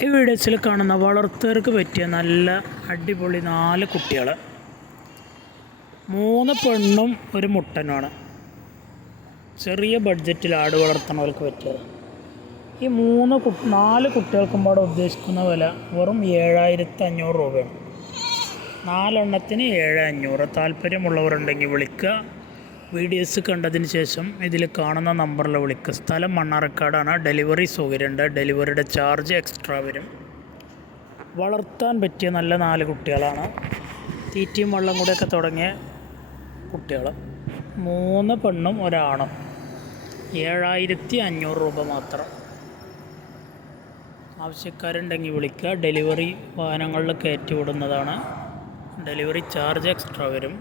ഈ വീഡിയോസിൽ കാണുന്ന വളർത്തുകാർക്ക് പറ്റിയ നല്ല അടിപൊളി 4 കുട്ടികൾ, 3 പെണ്ണും ഒരു മുട്ടനുമാണ്. ചെറിയ ബഡ്ജറ്റിൽ ആട് വളർത്തുന്നവർക്ക് പറ്റിയത്. ഈ 4 കുട്ടികൾക്കും പാടെ ഉദ്ദേശിക്കുന്ന വില വെറും 7500 രൂപയാണ്. 4 എണ്ണത്തിന് 7500. താല്പര്യമുള്ളവരുണ്ടെങ്കിൽ വിളിക്കുക. വീഡിയോസ് കണ്ടതിന് ശേഷം ഇതിൽ കാണുന്ന നമ്പറിൽ വിളിക്കുക. സ്ഥലം മണ്ണാർക്കാടാണ്. ഡെലിവറി സൗകര്യമുണ്ട്. ഡെലിവറിയുടെ ചാർജ് എക്സ്ട്രാ വരും. വളർത്താൻ പറ്റിയ നല്ല 4 കുട്ടികളാണ്. തീറ്റയും വെള്ളം കൂടെയൊക്കെ തുടങ്ങിയ കുട്ടികൾ. 3 പെണ്ണും ഒരാണും. 7500 രൂപ മാത്രം. ആവശ്യക്കാരുണ്ടെങ്കിൽ വിളിക്കുക. ഡെലിവറി വാഹനങ്ങളിൽ കയറ്റി വിടുന്നതാണ്. ഡെലിവറി ചാർജ് എക്സ്ട്രാ വരും.